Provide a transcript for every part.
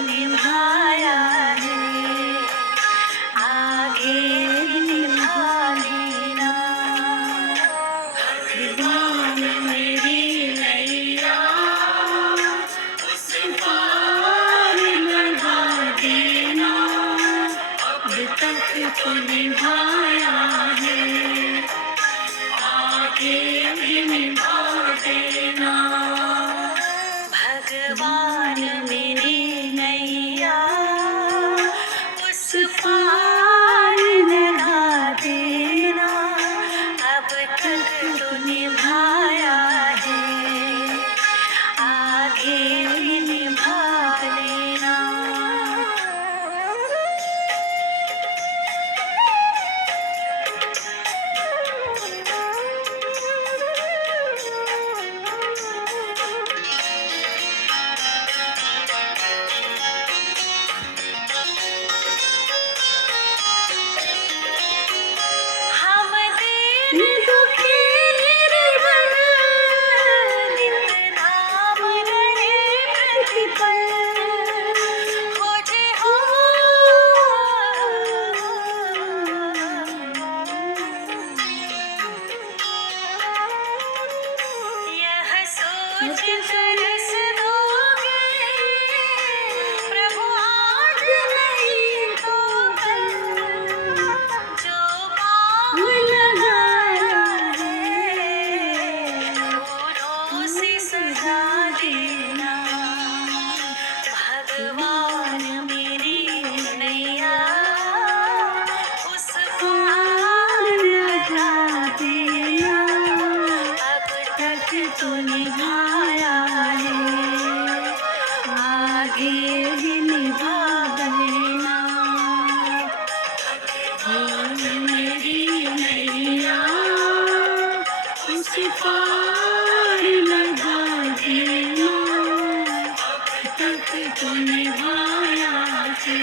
निभाया है, आगे निभा लेना। भगवान मेरी नैया उस पार लगा देना, अब तक तो निभाया है, आगे भी निभा देना। भगवान मेरी नैया उस पार लगा देना, अब तक तो निभाया है, आगे भी निभा लेना। हम दीन दुखी निर्बल, नित नाम रहे प्रतिपल, खोजे हो यह सोच तरस दोगे, प्रभु आज नहीं तो कल, जो पाँव लगाया है फूलों से सजा देना। भगवान मेरी नैया उस पार लगा देना, अब तक तो निभाया है, आगे भी निभा देना। मेरी नैया उस पार लगा देना, अब तक तो निभाया है,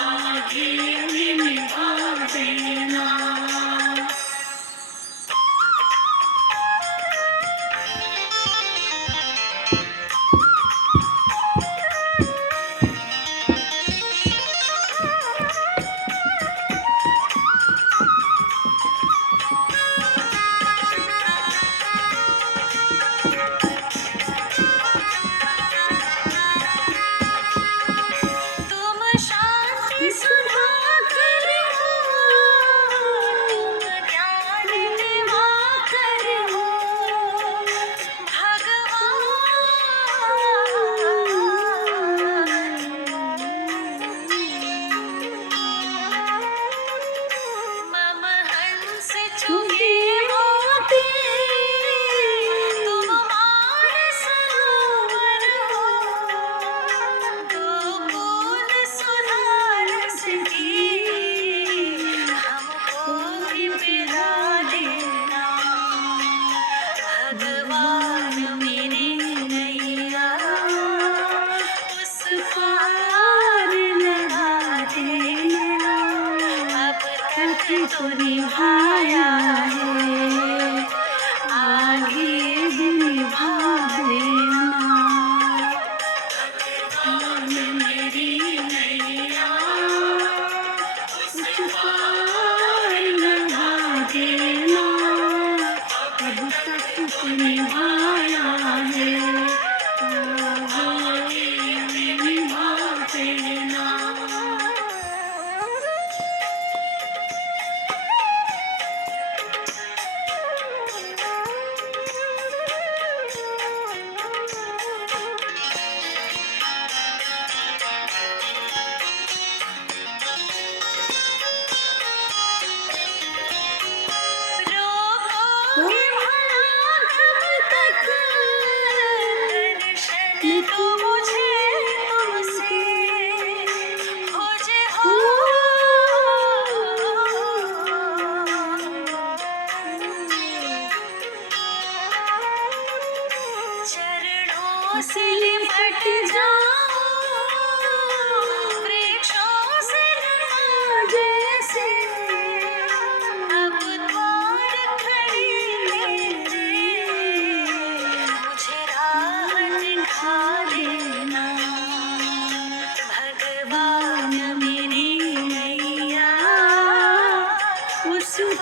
आगे भी निभा देना। तुम शांति सुधाकर हो, तुम ज्ञान दिवाकर हो, भगवान। मम हंस चुके मोती, तुम मान सरोवर हो, दो बूंद सुधा रस की हमको भी पिला देना। भगवान मेरी नैया उस पार लगा देना, अब तक तो निभाया है, आगे भी निभा देना। भगवान मेरी नैया उस पार लगा देना, अब तक तो निभाया है, आगे भी निभा देना।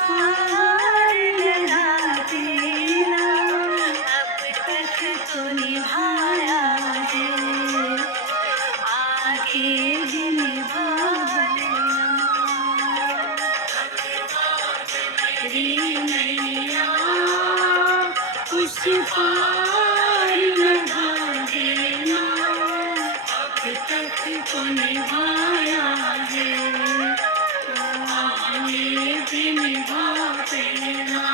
पार लगा देना, अब तक तो निभाया है, आगे भी निभा लेना। तेरी नैया उस पार लगा देना, अब तक तो निभाया है, आगे भी निभा देना।